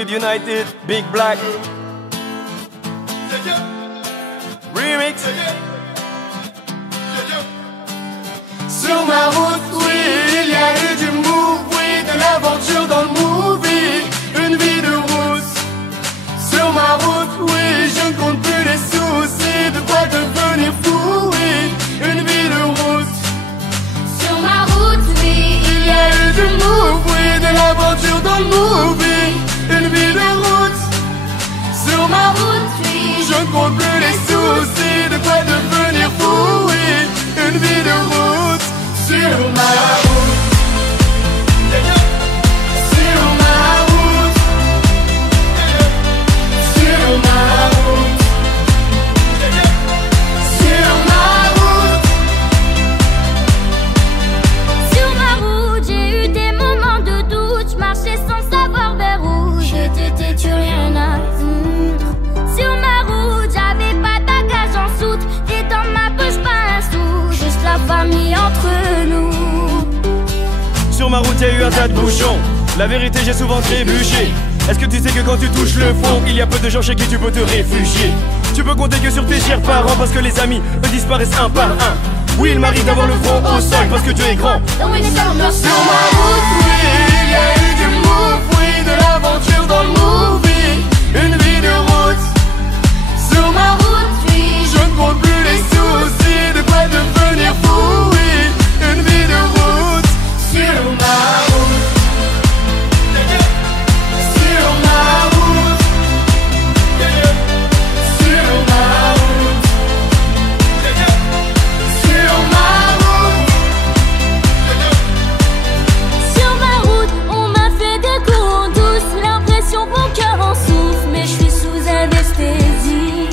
Kid United, Big Black. Remix. Sur ma route, oui, il y a eu du move, oui, de l'aventure dans le movie, une vie de route. Sur ma route, oui, je ne compte plus les soucis, de quoi devenir fou, oui, une vie de route. Sur ma route, oui, Il y a eu du move, oui, de l'aventure dans le movie, une vie de route. Sur ma route, oui, je ne compte plus les soucis, de quoi devenir fou, oui, une vie de route. Sur ma route, sur ma route, sur ma route, sur ma route. sur ma route, j'ai eu des moments de doute. Je marchais sans savoir vers où j'étais têtu, rien à foutre. Sur ma route, j'avais pas de bagage en soute, et dans ma poche pas un sou, juste la famille entre nous. Sur ma route, y a eu un tas de bouchons. La vérité, j'ai souvent trébuché. Est-ce que tu sais que quand tu touches le fond, il y a peu de gens chez qui tu peux te réfugier? Tu peux compter que sur tes chers parents, parce que les amis eux disparaissent un par un. Oui, il m'arrive d'avoir le front au sol, parce que Dieu est grand. Sur ma route, oui, il y a eu du move, oui, de l'aventure dans le movie, une vie de route. Sur ma route, Oui, je ne compte plus les soucis, de quoi devenir fou, oui, une vie de route. Sur ma route, sur ma route, sur ma route, sur ma route. sur ma route, on m'a fait des coups en douce, l'impression que mon cœur en souffre, mais je suis sous anesthésie.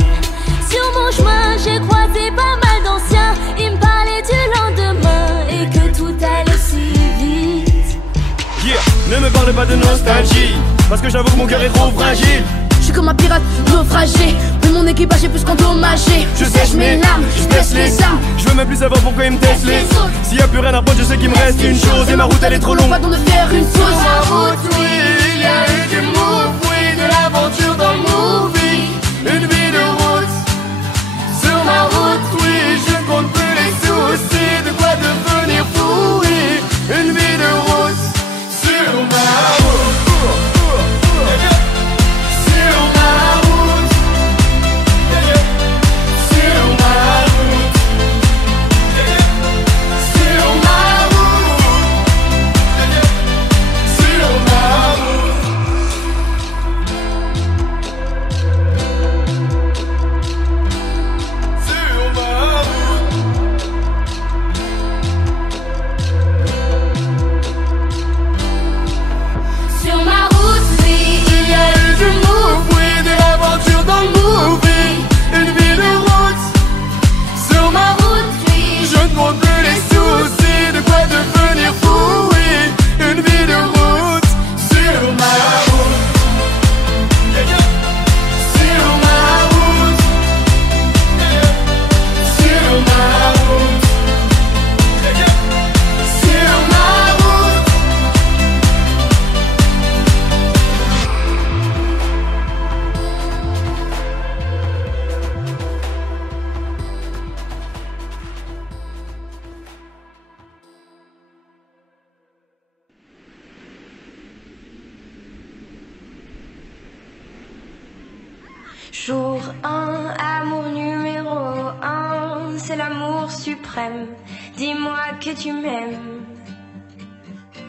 Sur mon chemin, j'ai croisé pas mal d'anciens, ils me parlaient du lendemain et que tout allait si vite. Yeah, ne me parle pas de nostalgie, parce que j'avoue que mon cœur est trop fragile. Je suis comme un pirate naufragé, mais mon équipage est plus qu'endommagé. Je sèche mes larmes, je baisse les armes. Je veux même plus savoir pourquoi ils me testent les autres. S'il y a plus rien à prendre, je sais qu'il me reste une chose, et ma route elle est trop longue. Pas d'en de faire une Sur pause. ma route, oui, il y a eu du move, oui, de l'aventure dans le movie, une vie de route. Sur ma route, oui, je ne compte plus les soucis, de quoi devenir fou, oui, une vie de route. Sur ma route, sur ma route, sur ma route, sur ma route, sur ma route. Sur ma route. Sur ma route, oui, Il y a eu du move, oui, de l'aventure dans le movie, une vie de route. Sur ma route, oui, je ne compte plus les soucis, de quoi devenir fou, oui, une vie de route. Sur ma route, sur ma route, sur ma route, sur ma route. Jour 1, amour numéro 1, c'est l'amour suprême. Dis-moi que tu m'aimes.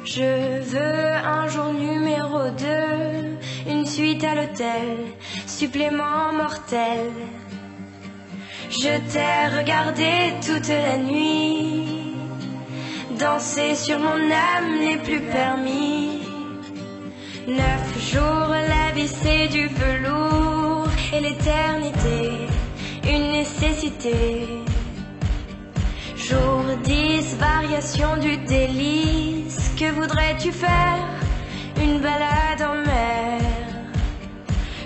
Je veux un jour numéro 2, une suite à l'hôtel, supplément mortel. Je t'ai regardé toute la nuit, danser sur mon âme n'est plus permis. 9 jours, la vie c'est du velours, et l'éternité, une nécessité. Jour 10, variation du délice, que voudrais-tu faire? Une balade en mer.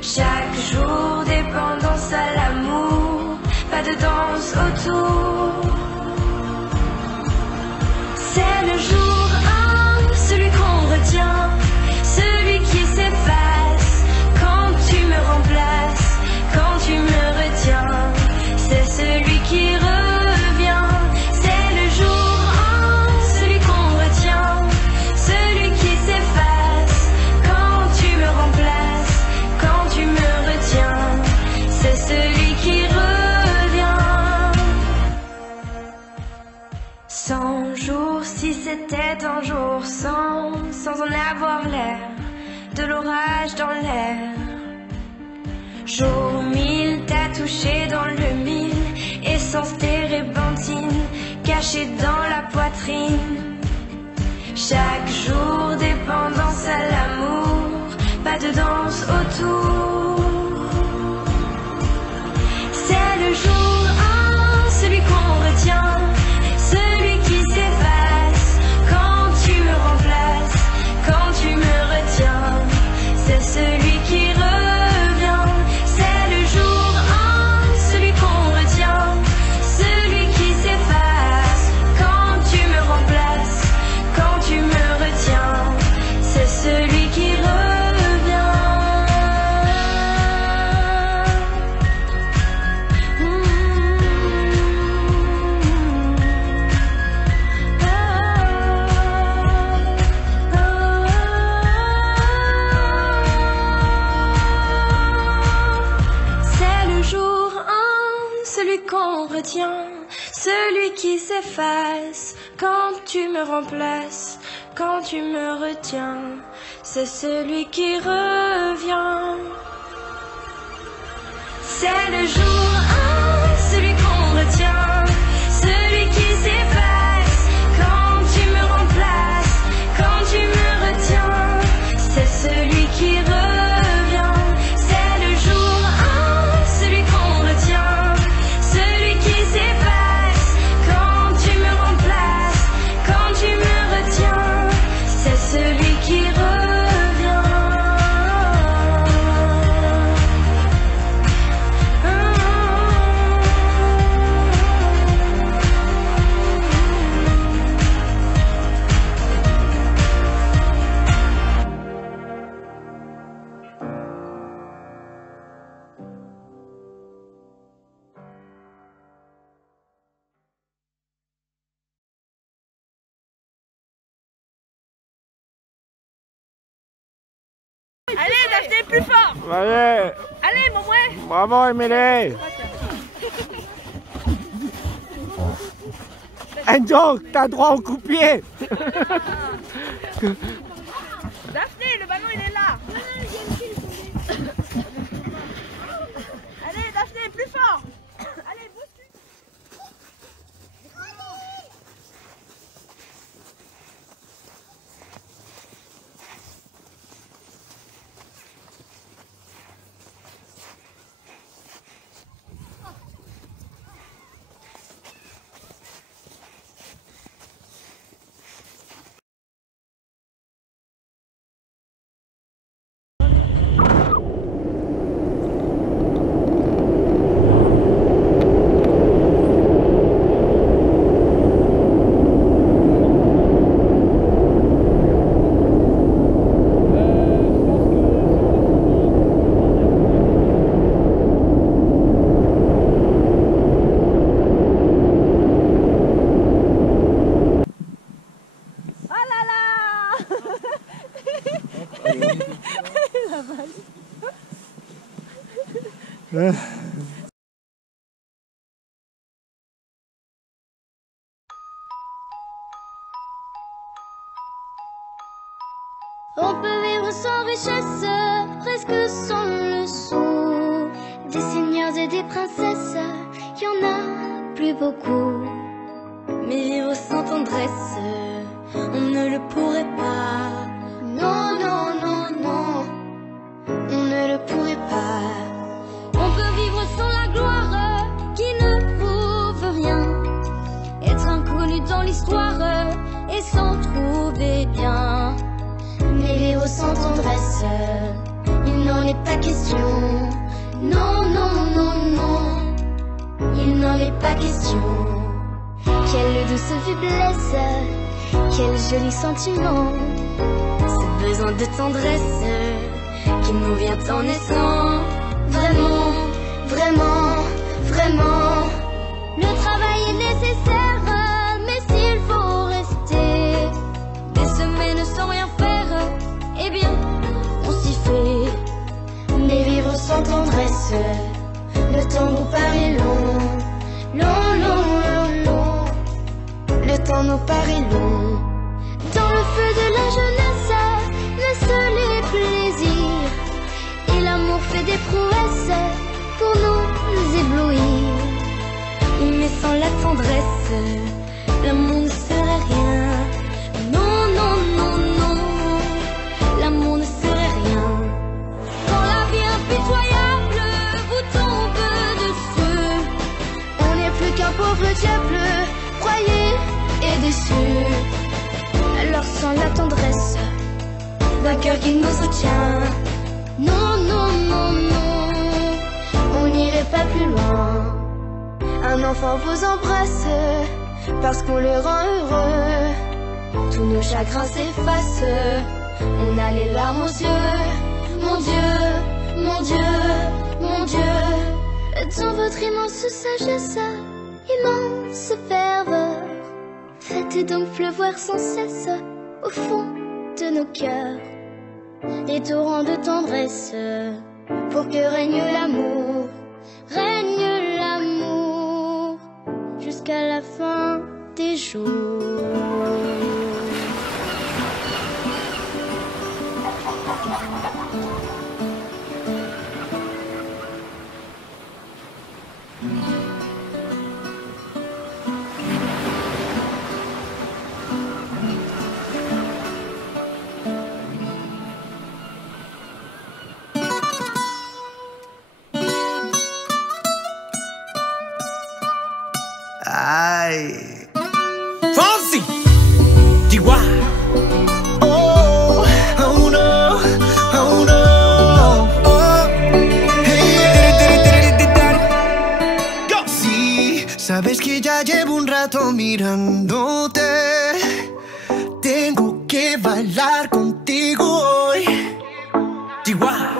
Chaque jour, dépendance à l'amour, pas de danse autour. C'est le jour 1, celui qu'on retient, celui qui s'efface 100 jours, si c'était un jour sans en avoir l'air, de l'orage dans l'air. Jour 1000, t'as touché dans le mille, essence térébenthine, cachée dans la poitrine. Chaque jour, dépendance à l'amour, pas de danse autour. C'est le jour 1, celui qu'on retient, celui qui s'efface quand tu me remplaces, quand tu me retiens. C'est celui qui revient. C'est le jour 1, celui qu'on retient, celui qui s'efface quand tu me remplaces, quand tu me retiens. C'est celui qui revient. Celui qui s'efface quand tu me remplaces, quand tu me retiens, c'est celui qui revient. C'est le jour 1, celui qu'on retient, celui qui s'efface quand tu me remplaces, quand tu me retiens, c'est celui qui revient. C'est le jour 1, celui qu'on retient, celui qui s'efface quand tu me remplaces, quand tu me retiens, c'est celui qui revient. Allez, Daphné, plus fort! Allez! Allez, mon mouet! Bravo, Émilie! Enzo, t'as droit au coup-pied! Daphné, le ballon il est là! Allez, Daphné, plus fort! Allez, bouscule! On peut vivre sans richesse, presque sans le sou. Des seigneurs et des princesses, y en a plus beaucoup. Mais vivre sans tendresse, on ne le pourrait pas. Non, non, non, non, on ne le pourrait pas. On peut vivre sans la gloire qui ne prouve rien, être inconnu dans l'histoire et s'en trouver bien. Mais vivre sans tendresse, il n'en est pas question. Non, non, non, non, il n'en est pas question. Quelle douce faiblesse, quel joli sentiment, ce besoin de tendresse qui nous vient en naissant. Vraiment, vraiment, vraiment, le travail est nécessaire, mais s'il faut rester des semaines sans rien faire, eh bien, on s'y fait. Mais vivre sans tendresse, le temps vous paraît long, long, long, long, long. Le temps l'amour ne serait rien. Non, non, non, non, l'amour ne serait rien. Quand la vie impitoyable vous tombe dessus, on n'est plus qu'un pauvre diable, broyé et déçu. Alors sans la tendresse d'un cœur qui nous soutient, non, non, non, non, on n'irait pas plus loin. Un enfant vous embrasse parce qu'on le rend heureux. Tous nos chagrins s'effacent, on a les larmes aux yeux. Mon Dieu, mon Dieu, mon Dieu, dans votre immense sagesse, immense ferveur, faites donc pleuvoir sans cesse au fond de nos cœurs des torrents de tendresse, pour que règne l'amour, règne l'amour, jusqu'à la fin des jours. Ay, Fonsi, Chihuahua. oh, oh no, oh no, oh, hey. Sí, sabes que ya llevo un rato mirándote. Tengo que bailar contigo hoy. Chihuahua.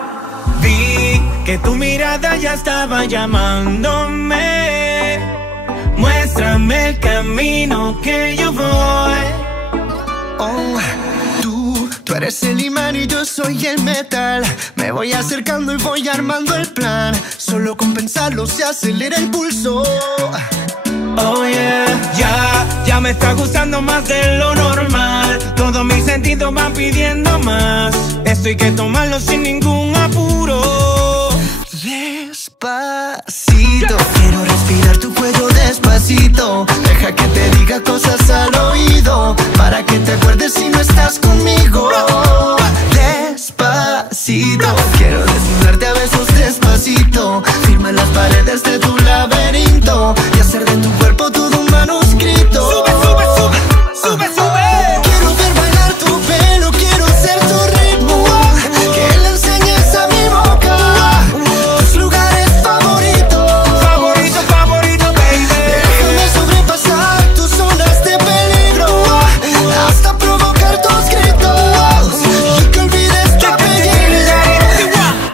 Vi que tu mirada ya estaba llamándome. Muéstrame el camino que yo voy. Oh, tú eres el imán y yo soy el metal. Me voy acercando y voy armando el plan. Solo con pensarlo se acelera el pulso. Oh yeah, ya me está gustando más de lo normal. Todos mis sentidos van pidiendo más. Esto hay que tomarlo sin ningún apuro. Despacito, quiero respirar tu cuello despacito. Deja que te diga cosas al oído, para que te acuerdes si no estás conmigo. Despacito, quiero desnudarte a besos despacito. Firma las paredes de tu laberinto y hacer de tu cuerpo todo un manuscrito. Sube, sube, sube, sube, sube. Quiero ver bailar tu pelo, quiero ser tu ritmo, que le enseñes a mi boca tus lugares favoritos. Favorito, favorito, baby. Déjame sobrepasar tus zonas de peligro, hasta provocar tus gritos y que olvides tu apellido.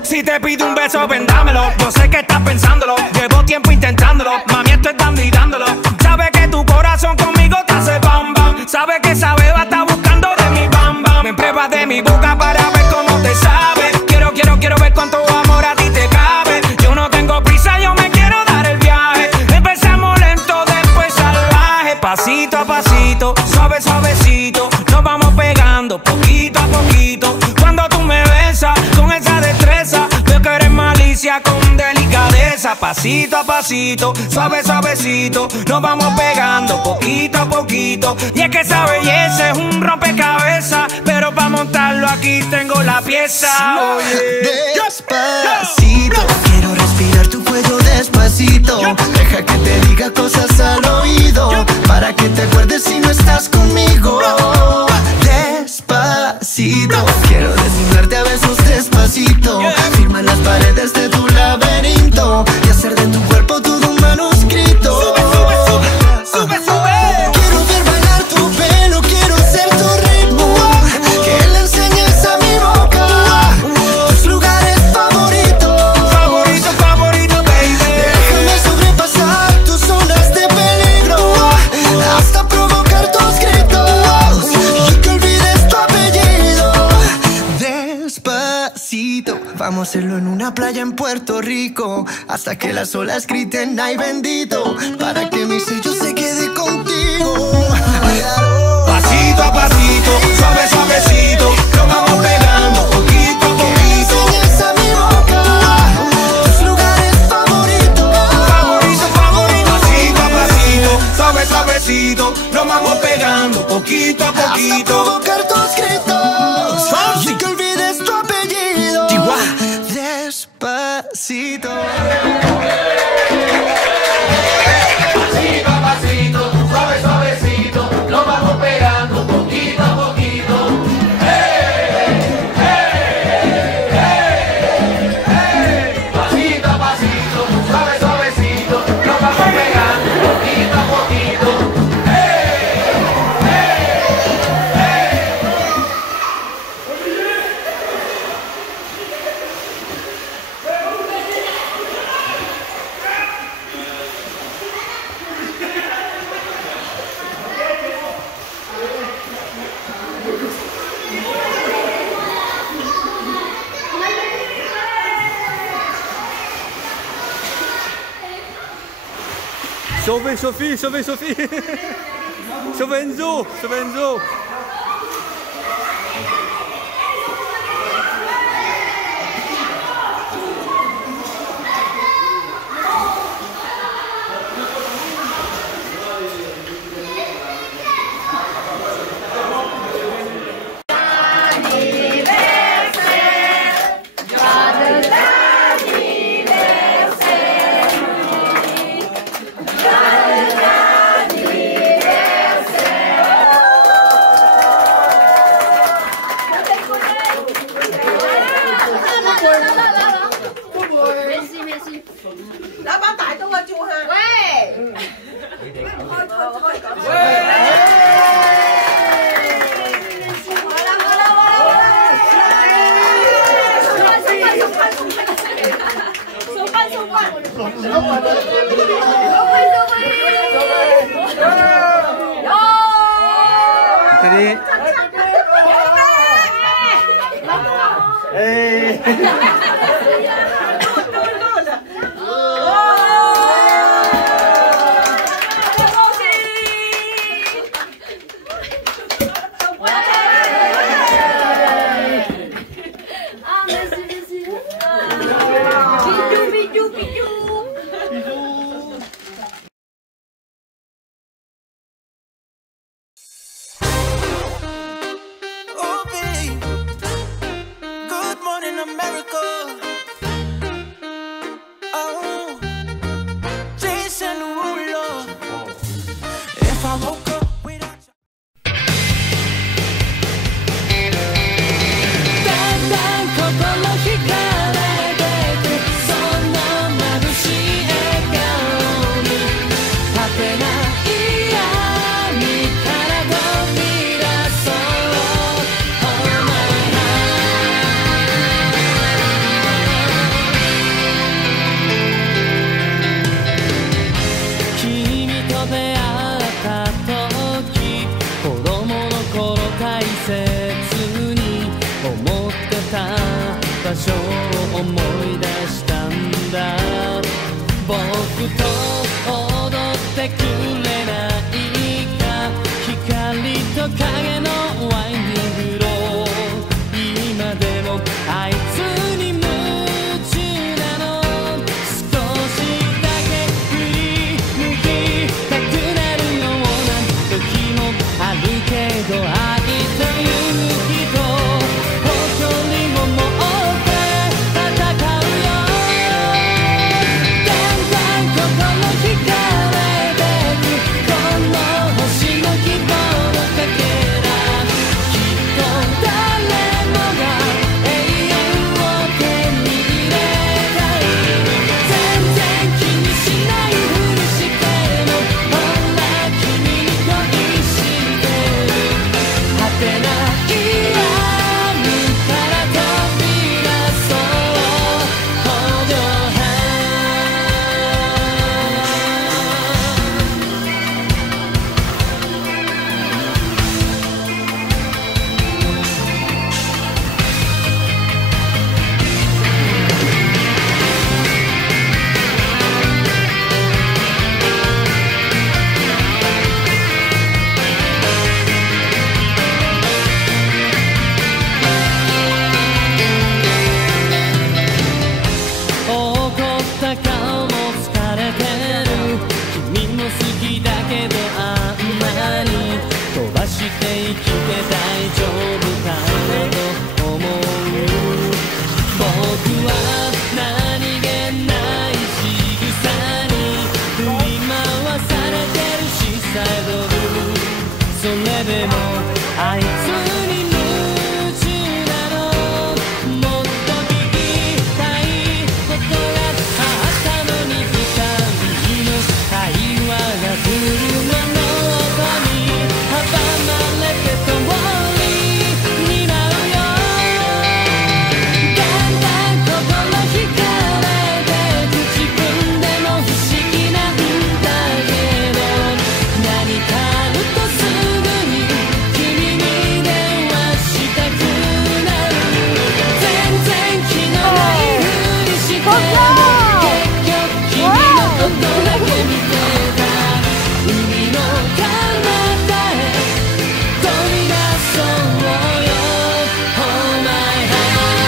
Si te pido un beso, ven dámelo. Yo sé que estás pensándolo, llevo tiempo intentándolo. Mami, esto es dando y dándolo. Sabe que tu corazón conmigo te hace bam bam. Sabe que esa beba está buscando de mi bam bam. Me pruebas de mi boca para ver cómo te sabe. Quiero ver cuánto amor a ti te cabe. Yo no tengo prisa, yo me quiero dar el viaje. Empezamos lento, después salvaje. Pasito a pasito, suave, suavecito. Nos vamos pegando poquito a poquito. Cuando tú me besas con esa destreza, veo que eres malicia con delicadeza. Pasito a pasito, suave, suavecito. Nos vamos pegando poquito a poquito. Y es que esa belleza es un rompecabezas, pero para montarlo aquí tengo la pieza. Despacito, quiero respirar tu cuello despacito. Deja que te diga cosas al oído, para que te acuerdes si no estás conmigo. Despacito, quiero desnudarte a besos despacito. Firma las paredes de tu laberinto y hacer de tu cuerpo todo un manuscrito. Sube, sube, sube, sube, sube. Quiero ver bailar tu pelo, quiero ser tu ritmo, que le enseñes a mi boca tus lugares favoritos. Favorito, favorito, baby. Déjame sobrepasar tus zonas de peligro, hasta provocar tus gritos y que olvides tu apellido. Despacito, vamos a hacerlo en una playa en Puerto Rico, hasta que las olas griten ay bendito, para que mi sello se quede contigo. Pasito a pasito, suave, suavecito. Nos vamos pegando poquito a Que le poquito. enseñes a mi boca tus lugares favoritos. Favorito, favorito. Pasito a pasito, suave, suave. pasito nos vamos pegando poquito a poquito. Hasta provocar tus gritos y que olvides tu apellido. Despacito. Pasito a pasito, suave suavecito, nos vamos pegando poquito a poquito. Pasito a pasito, suave suavecito, nos vamos pegando poquito a poquito. Sauvez Sophie, sauvez Sophie. Sauvez Enzo, sauvez Enzo. Coco それでもあいつに夢中なのもっと聞きたいことがあったのに二人の会話が車の音に阻まれて通りになるよだんだん心惹かれて自分でも不思議なんだけど何かあるとすぐに君に電話したくなる全然気のないふりしても結局君のことだけ見てた海の彼方へ飛び出そうよ Oh my heart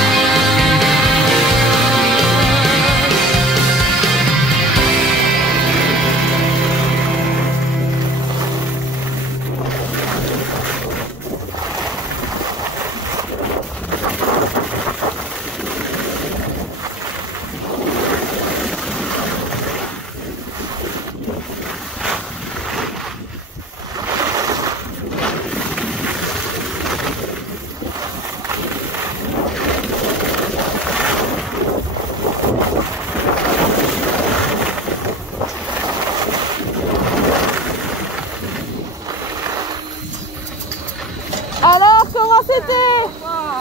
Alors, comment c'était?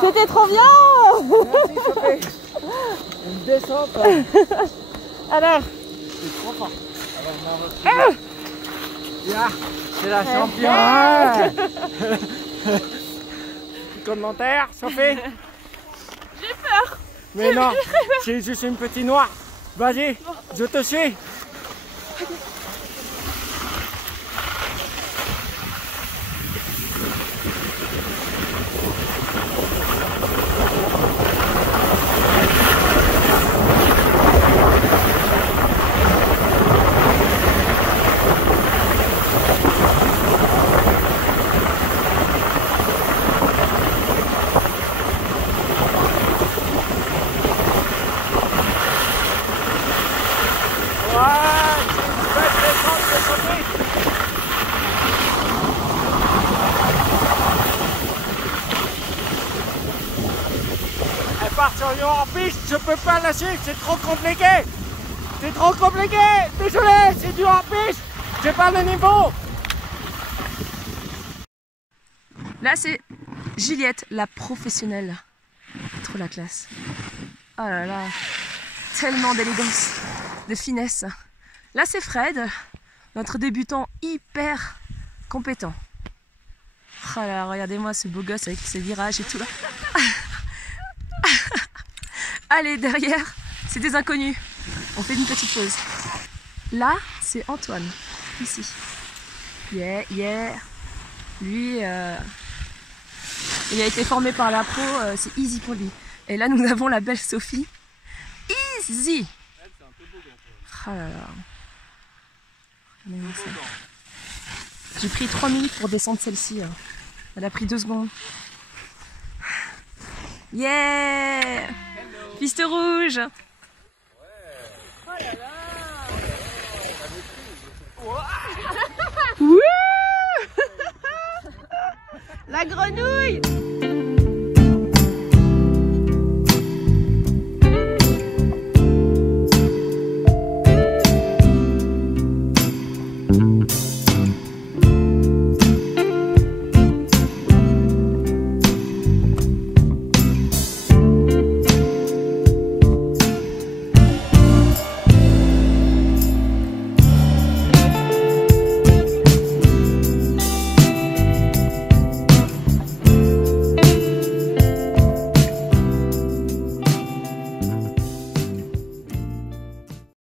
C'était trop bien. Une descente. Alors, C'est trop fort. C'est la championne. Commentaire, Sophie? j'ai peur. Mais non, c'est juste une petite noire. Vas-y, je te suis. Elle part sur une hors-piste, je peux pas lâcher, c'est trop compliqué. C'est trop compliqué. Désolé, c'est du hors-piste. J'ai pas le niveau. Là, c'est Juliette, la professionnelle. Trop la classe. Oh là là, tellement d'élégance, de finesse. Là, c'est Fred, notre débutant hyper compétent. Oh là, regardez-moi ce beau gosse avec ses virages et tout là. Allez, derrière, c'est des inconnus. On fait une petite pause. Là, c'est Antoine, ici. Yeah. Lui, il a été formé par la pro, c'est easy pour lui. Et là, nous avons la belle Sophie. Easy. Oh là là. Regardez-moi ça. J'ai pris 3 minutes pour descendre celle-ci. Elle a pris 2 secondes. Yeah! Piste rouge! Oh là là. Wouh. La grenouille.